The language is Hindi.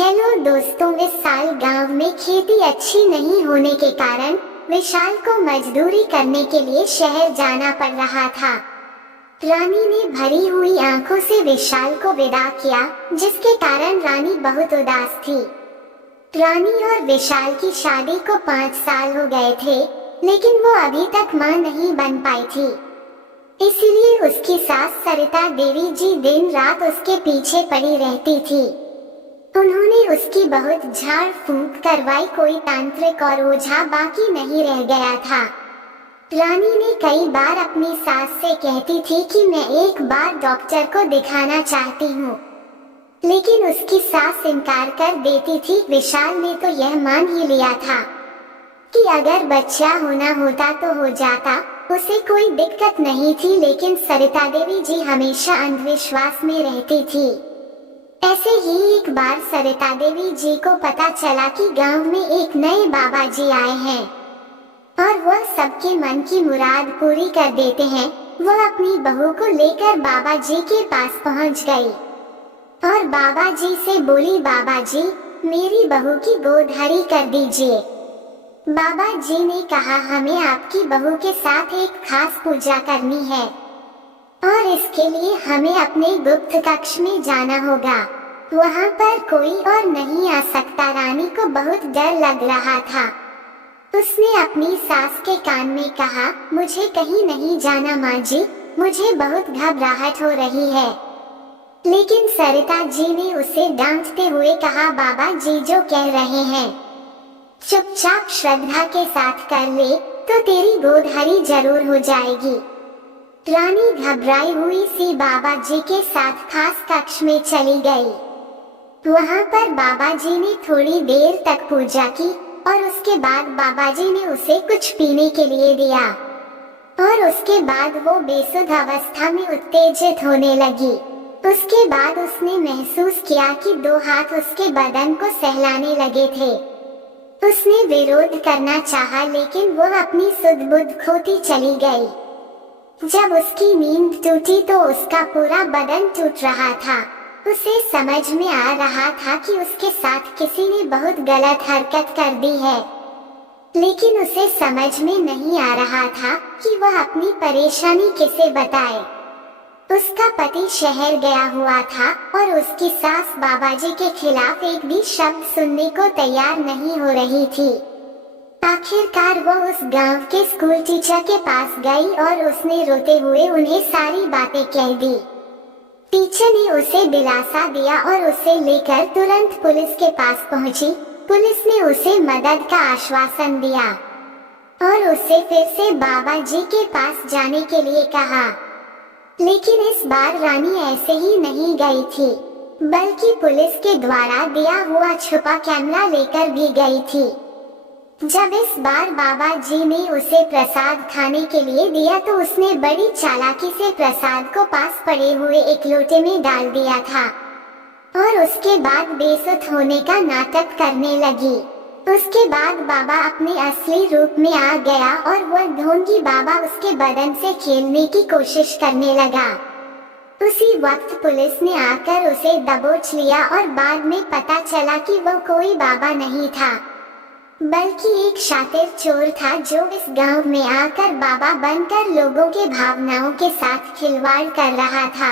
हेलो दोस्तों, इस साल गांव में खेती अच्छी नहीं होने के कारण विशाल को मजदूरी करने के लिए शहर जाना पड़ रहा था। रानी ने भरी हुई आंखों से विशाल को विदा किया, जिसके कारण रानी बहुत उदास थी। रानी और विशाल की शादी को 5 साल हो गए थे, लेकिन वो अभी तक मां नहीं बन पाई थी। इसीलिए उसकी सास सरिता देवी जी दिन रात उसके पीछे पड़ी रहती थी। उन्होंने उसकी बहुत झाड़ फूंक करवाई, कोई तांत्रिक और ओझा बाकी नहीं रह गया था। रानी ने कई बार अपनी सास से कहती थी कि मैं एक बार डॉक्टर को दिखाना चाहती हूँ, लेकिन उसकी सास इनकार कर देती थी। विशाल ने तो यह मान ही लिया था कि अगर बच्चा होना होता तो हो जाता, उसे कोई दिक्कत नहीं थी। लेकिन सरिता देवी जी हमेशा अंधविश्वास में रहती थी। ऐसे ही एक बार सरिता देवी जी को पता चला कि गांव में एक नए बाबा जी आए हैं और वह सबके मन की मुराद पूरी कर देते हैं। वह अपनी बहू को लेकर बाबा जी के पास पहुंच गई और बाबा जी से बोली, बाबा जी, मेरी बहू की गोद हरी कर दीजिए। बाबा जी ने कहा, हमें आपकी बहू के साथ एक खास पूजा करनी है और इसके लिए हमें अपने गुप्त कक्ष में जाना होगा। वहाँ पर कोई और नहीं आ सकता। रानी को बहुत डर लग रहा था। उसने अपनी सास के कान में कहा, मुझे कहीं नहीं जाना माँ जी, मुझे बहुत घबराहट हो रही है। लेकिन सरिता जी ने उसे डांटते हुए कहा, बाबा जी जो कह रहे हैं चुपचाप श्रद्धा के साथ कर ले, तो तेरी गोद हरी जरूर हो जाएगी। रानी घबराई हुई सी बाबा जी के साथ खास कक्ष में चली गई। वहाँ पर बाबा जी ने थोड़ी देर तक पूजा की और उसके बाद बाबा जी ने उसे कुछ पीने के लिए दिया और उसके बाद वो बेसुध अवस्था में उत्तेजित होने लगी। उसके बाद उसने महसूस किया कि 2 हाथ उसके बदन को सहलाने लगे थे। उसने विरोध करना चाहा, लेकिन वो अपनी सुध बुध खोती चली गई। जब उसकी नींद टूटी तो उसका पूरा बदन टूट रहा था। उसे समझ में आ रहा था कि उसके साथ किसी ने बहुत गलत हरकत कर दी है, लेकिन उसे समझ में नहीं आ रहा था कि वह अपनी परेशानी किसे बताए। उसका पति शहर गया हुआ था और उसकी सास बाबा जी के खिलाफ एक भी शब्द सुनने को तैयार नहीं हो रही थी। आखिरकार वो उस गांव के स्कूल टीचर के पास गई और उसने रोते हुए उन्हें सारी बातें कह दी। टीचर ने उसे दिलासा दिया और उसे लेकर तुरंत पुलिस के पास पहुंची। पुलिस ने उसे मदद का आश्वासन दिया और उसे फिर से बाबा जी के पास जाने के लिए कहा। लेकिन इस बार रानी ऐसे ही नहीं गई थी, बल्कि पुलिस के द्वारा दिया हुआ छुपा कैमरा लेकर भी गई थी। जब इस बार बाबा जी ने उसे प्रसाद खाने के लिए दिया तो उसने बड़ी चालाकी से प्रसाद को पास पड़े हुए एक लोटे में डाल दिया था और उसके बाद बेसुध होने का नाटक करने लगी। उसके बाद बाबा अपने असली रूप में आ गया और वह ढोंगी बाबा उसके बदन से खेलने की कोशिश करने लगा। उसी वक्त पुलिस ने आकर उसे दबोच लिया और बाद में पता चला कि वह कोई बाबा नहीं था, बल्कि एक शातिर चोर था जो इस गांव में आकर बाबा बनकर लोगों के भावनाओं के साथ खिलवाड़ कर रहा था।